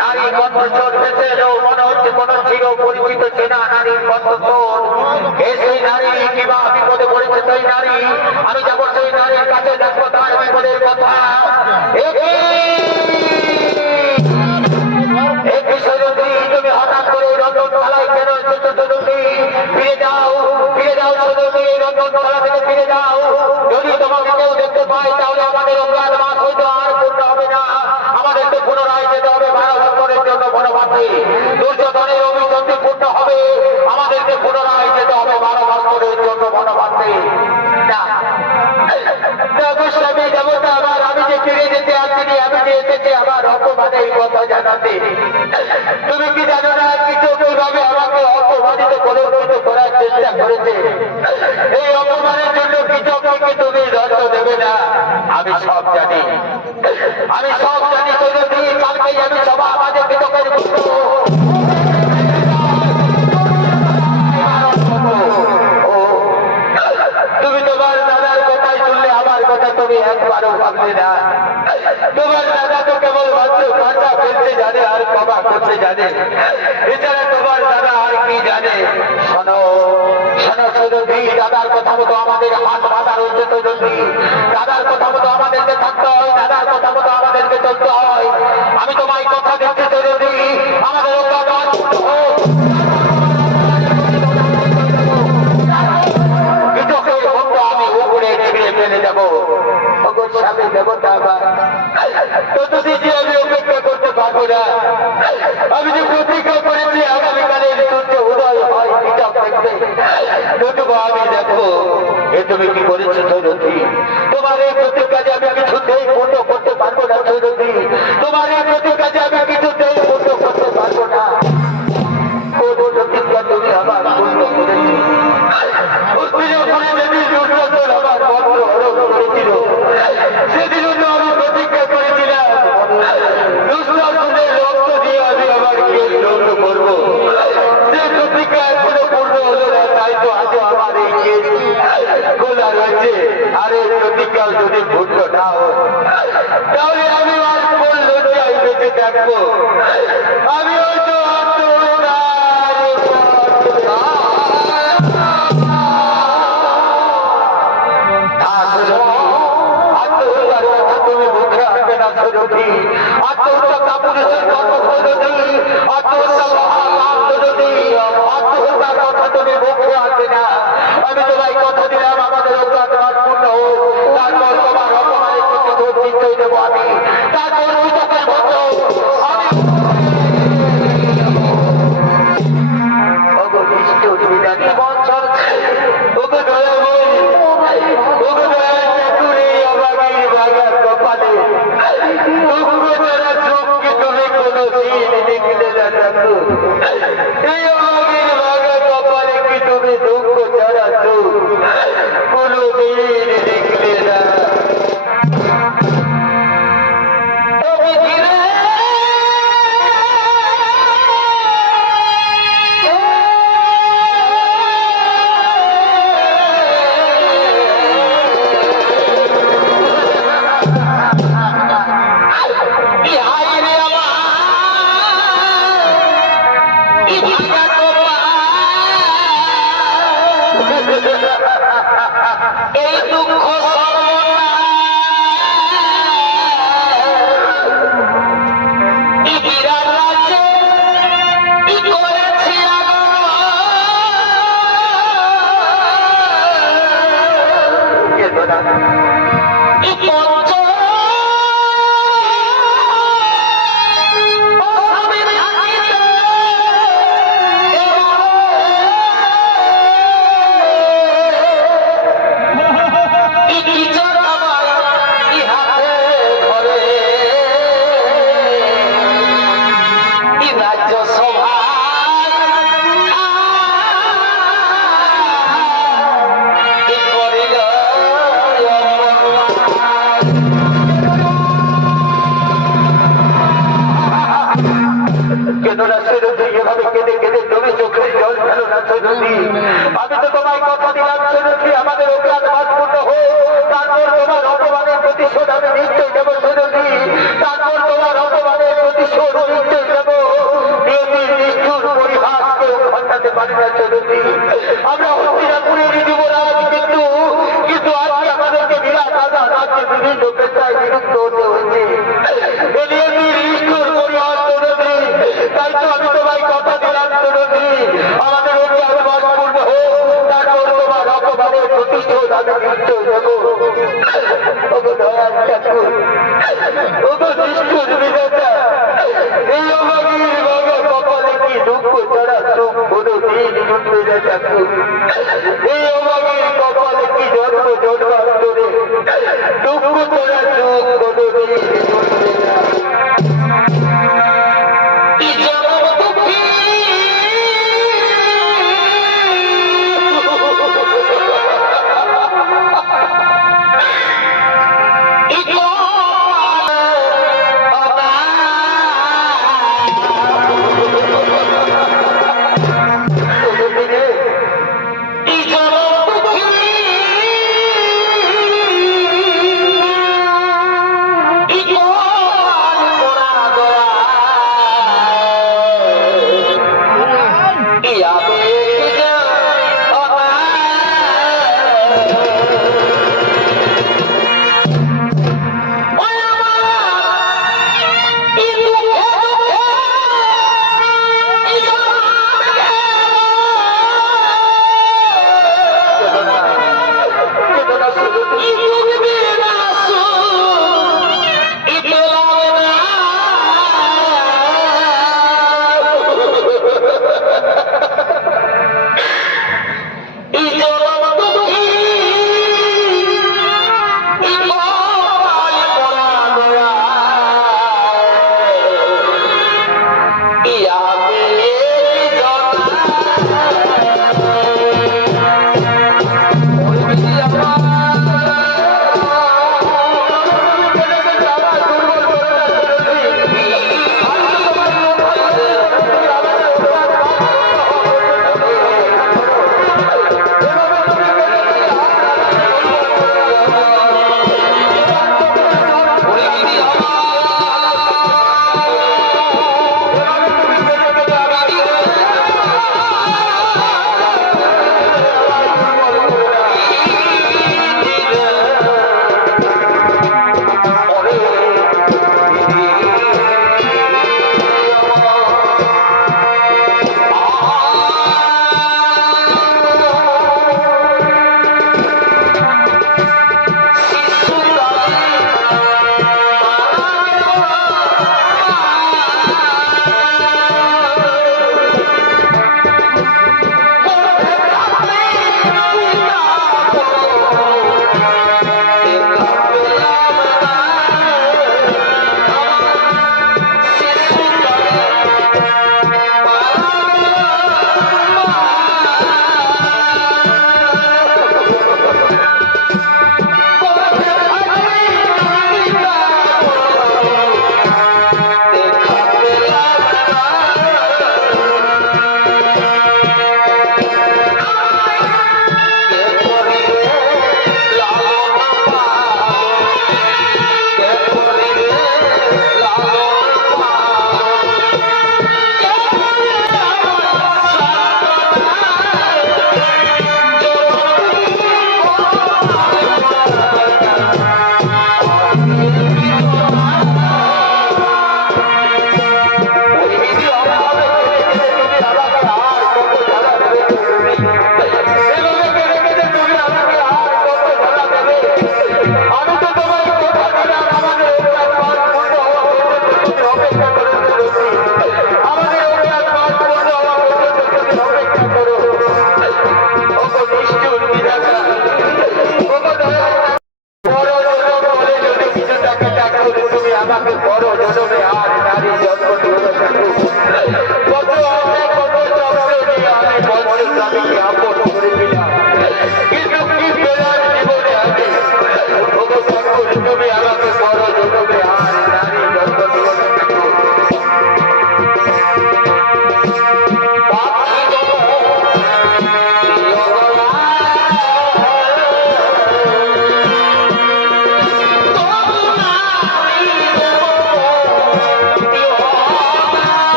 নারী কণ্ঠস্বর ভেসে এলো, মনে হচ্ছে কোন চির পরিচিত চেনা নারীর কণ্ঠস্বর। সেই নারী কিবা বিপদে পড়েছে সেই নারী, আমি যাবো সেই নারীর কাছে, দেখবো তার বিপদের কথা। তুমি হঠাৎ করে রঞ্জন খেলায় কেন এসেছো? সদুতি ফিরে যাও, ফিরে যাও সদুতি, রঞ্জন খেলা থেকে ফিরে যাও। যদি তোমাকে কেউ দেখতে পায় তাহলে আমাদের অজ্ঞাত মাস হইতো আর পূর্ণ হবে না। আমাদেরকে পুনরায় যেতে হবে 12 বছরের জন্য বনবাসে। দুর্যোধনের অভিসন্ধি পূর্ণ হবে, আমাদেরকে পুনরায় যেতে হবে 12 বছরের জন্য বনবাসে। আমি যে ফিরে যেতে আসিনি, আমি যে এসেছি আমার অপমানের কথা জানাতে। তুমি কি জানো না কিছু কিভাবে আমাকে অপমানিত করে করার চেষ্টা করেছে? এই অপমানের জন্য কিছুকে তুমি দণ্ড দেবে না, আমি সব জানি, আমি সব জানি। কালকেই আমি সবাই আমাদের কৃতকের তুমি তোমার দাদার কথাই শুনলে, আমার কথা তুমি একবারও ভাবলে না। তোমার দাদা তো কেবল মাত্র কাঁচা ফেলতে জানে আর কবা করতে জানে, এছাড়া তোমার দাদা আর কি জানে? শোনো শোনো সদুতি, দাদার কথা মতো আমাদের হাত বাঁধা রয়েছে সদুতি। দাদার কথা মতো আমাদেরকে থাকতে হয়, দাদার কথা মতো আমাদেরকে চলতে হয়। আমি তোমায় কথা দিচ্ছি সদুতি, আমাদের আমি উপরে ছিঁড়ে ফেলে যাবো। স্বামী দেবতা ততদিন যে আমি অপেক্ষা করতে পারবো না। আমি যে প্রতীক্ষা করেছি আগামীকালের সূর্য উদয় হয় হিসাব দেখবে, তবু আমি দেখবো এ তুমি কি করেছো সৌরথী। তোমার এই প্রতিজ্ঞাকে আমি কিছুতেই পূর্ণ করতে পারবো না সৌরথী, তোমার এই প্রতিজ্ঞাকে আমি কিছুতেই পূর্ণ করতে পারবো না। কোন প্রতিজ্ঞা তুমি আমার পূর্ণ করেছো? সেদিন আমি প্রতিজ্ঞা করেছিলাম দুঃশাসনের রক্ত দিয়ে আমি আমার কেস রক্ত করবো। সে প্রতিজ্ঞা এখনো পূর্ণ হলো না, তাই তো আজও আমার এই কেস খোলা রয়েছে। আর এই প্রতিজ্ঞা যদি পূর্ণ না হয় তাহলে আমি আর কোন লজ্জায় বেঁচে থাকবো? আমি হয়তো আত্মহত্যা কাপুরুষের আত্মহত্যা আত্মহত্যার কথা তুমি মুখে আসবে না। আমি তোমায় কথা দিলাম আমাদের অজ্ঞাত পূর্ণ হোক, তারপর তোমার অপমানের প্রতিশোধ নিশ্চয় দেবো আমি। তারপর কৃতকের মতো আমি কপালে কি তুমি দুঃখ ছাড়া কোনদিন দেখলে না। এই দুঃখ আমি তো তোমায় কথা দিলাম আমাদের অজ্ঞাত পূর্ণ হোক, তারপর তোমার অপমানের প্রতিশোধ আমি নিশ্চয়ই দেবো। আমি নিশ্চয় যাবো। ওগো দয়াল ঠাকুর, ওগো নিষ্ঠুর বিধাতা, এই অভাগীর বাবা কপালে কি দুঃখ ছাড়া সুখ কোনোদিন জুটবে না ঠাকুর। এই অভাগীর কপালে কি জন্ম জন্মান্তরে দুঃখ ছাড়া সুখ কোনোদিন জুটবে না।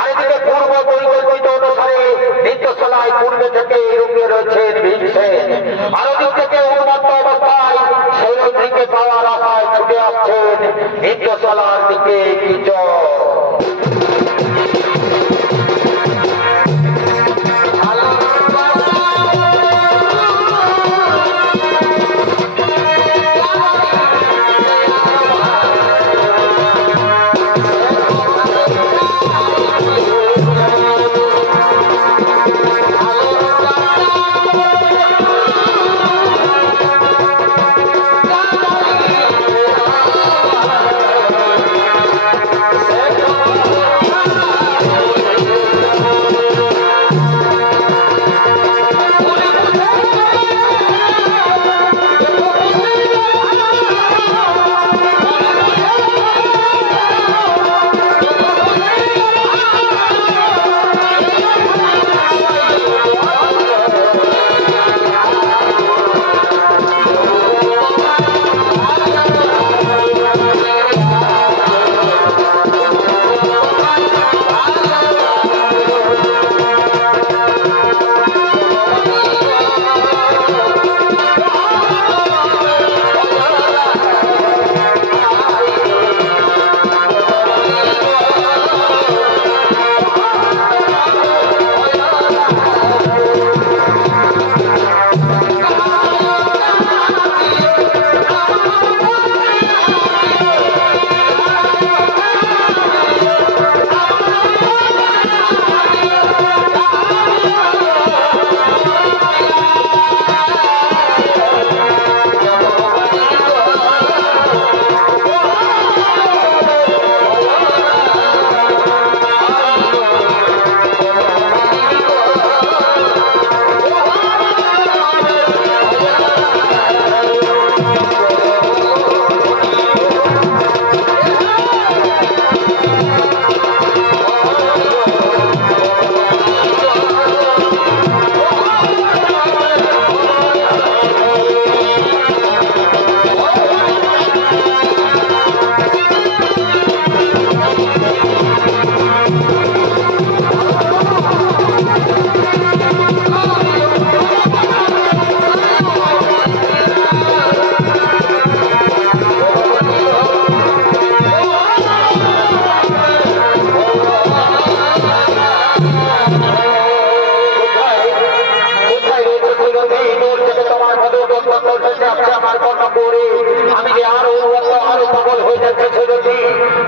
আর এদিকে পূর্ব পরিকল্পিত অনুসারে নিত্যশালায় পূর্বে থেকে রুকিয়ে রয়েছেন ভীমসেন। আর ওদিক থেকে উন্মত্ত অবস্থায় শৈলদ্রীকে পাওয়ার আশায় ছুটে আসছেন নিত্যশালার দিকে কিচক।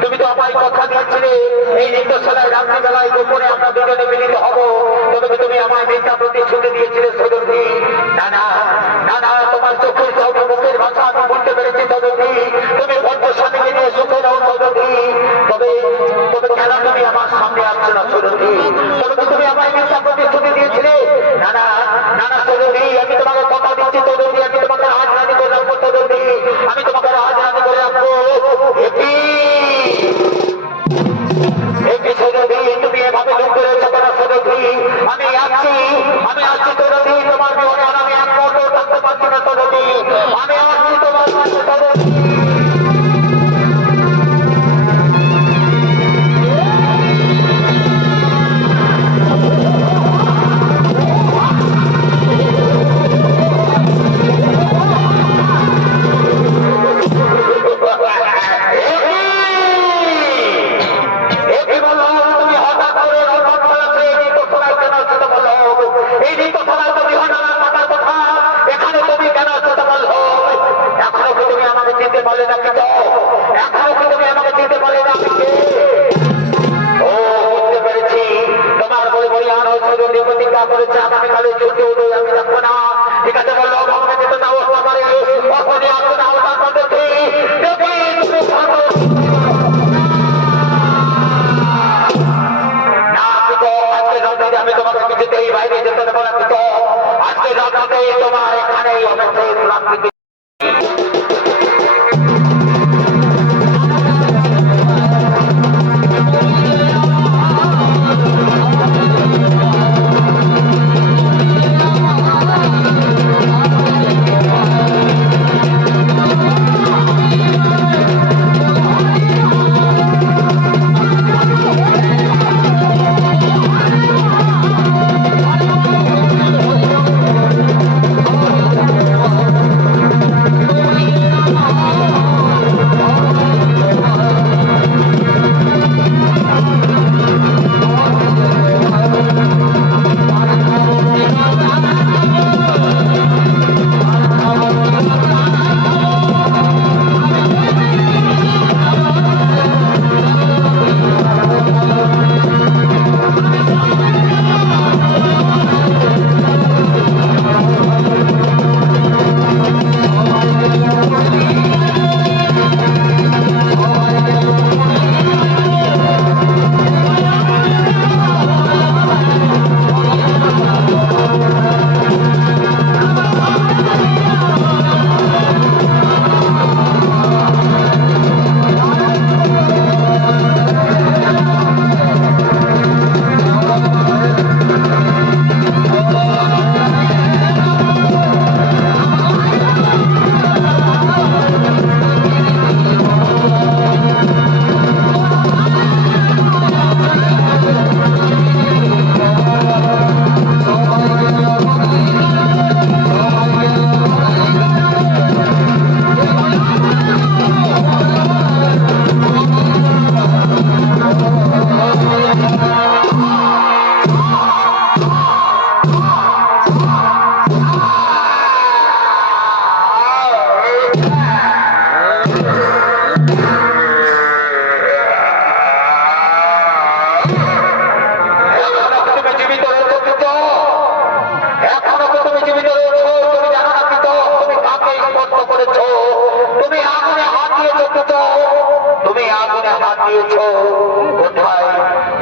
তুমি তো আমায় কথা দিয়েছিলে এই নিত্যশালায় রাত্রিবেলায় গোপনে আমরা দুজনে মিলিত হব, তবে তুমি আমায় মিথ্যা প্রতিশ্রুতি দিয়েছিলে সদর্থী। না না না না, তোমার চোখের চোখে মুখের ভাষা আমি বুঝতে পেরেছি সদর্থী। তুমি ভদ্র স্বামীকে নিয়ে সুখে নাও সদর্থী। তবে তবে কেন তুমি আমার সামনে আসছো না সদর্থী? তবে তুমি আমায় মিথ্যা প্রতিশ্রুতি দিয়েছিলে। না না না না সদর্থী, আমি তোমাকে কথা দিচ্ছি সদর্থী, আমি তোমাকে রাজধানী করে রাখবো সদর্থী, আমি তোমাকে রাজধানী করে রাখবো। তুমি এভাবে লোক করেছো কেন সদর্থী? আমি আসছি সদর্থী, তোমার বিমানে আমি এক মুহূর্ত থাকতে পারছি না সদর্থী, আমি আসছি তোমার কাছে সদর্থী। আমি তোমাকে কিছুতেই বাইরে যেতে দেবো না। আজকে রাত্রে তোমার এখানেই অনেক দিয়েছ কোথায়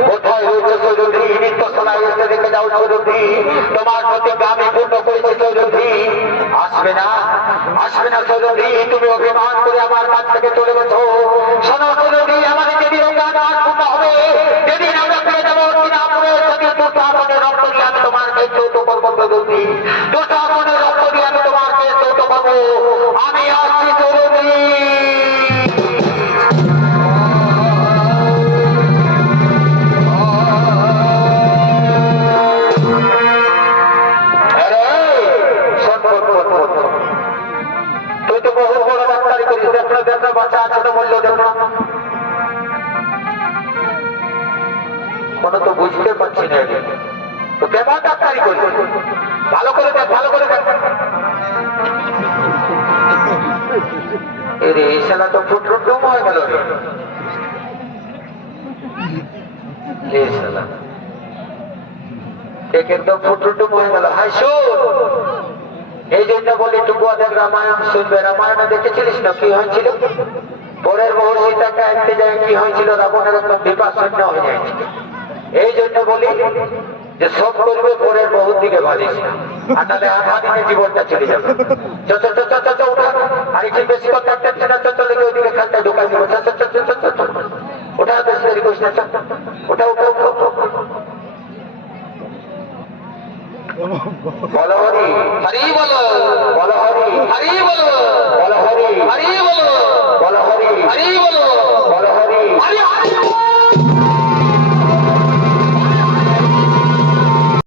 কোথায় রয়েছে চৌধুরী নিত্য সলায় এসে রেখে যাও চৌধুরী তোমার প্রতিজ্ঞা আমি পূর্ণ করেছি চৌধুরী আসবে না চৌধুরী তুমি অভিমান করে আমার কাছ থেকে চলে গেছো শোনো চৌধুরী আমাদের যেদিন অজ্ঞান পূর্ণ হবে যেদিন আমরা ফিরে যাবো সিনাপুরে সেদিন দুটো আমাদের রক্ত দিয়ে আমি তোমাকে চৌত করবো চৌধুরী দুটো আমাদের রক্ত দিয়ে আমি তোমাকে চৌত করবো আমি আসছি চৌধুরী তুই তো বহু বড় ডাক্তারি করিস দেখো বাচ্চা আছে তো বললো দেখো কোনো তো বুঝতে পারছি না তো কেমন ডাক্তারি করিস ভালো করে দেখ এরে এই শালা তো ফুটরুম হয়ে গেল রে শালা একদম ফুটরুম হয়ে গেল হাই শোন এই জন্য বলি টুকু অনেক রামায়ণ শুনবে রামায়ণে দেখেছিলিস না কি হয়েছিল পরের বহু সীতাকে আনতে যায় কি হয়েছিল রাবণের একদম বিপাশূন্য হয়ে যায়ছিল এই জন্য বলি যে সব করবে পরের বহুর দিকে ভালিস না আর তাহলে আধা দিনে জীবনটা চলে যাবে ওঠা আর একটু বেশি কথা চলে ওইদিকে খানটা ঢোকাই দেবো ওটা বেশি দেরি করিস না ওটা বলো হরি হরি বলো বলো হরি হরি বলো বলো হরি হরি বলো বলো হরি হরি বলো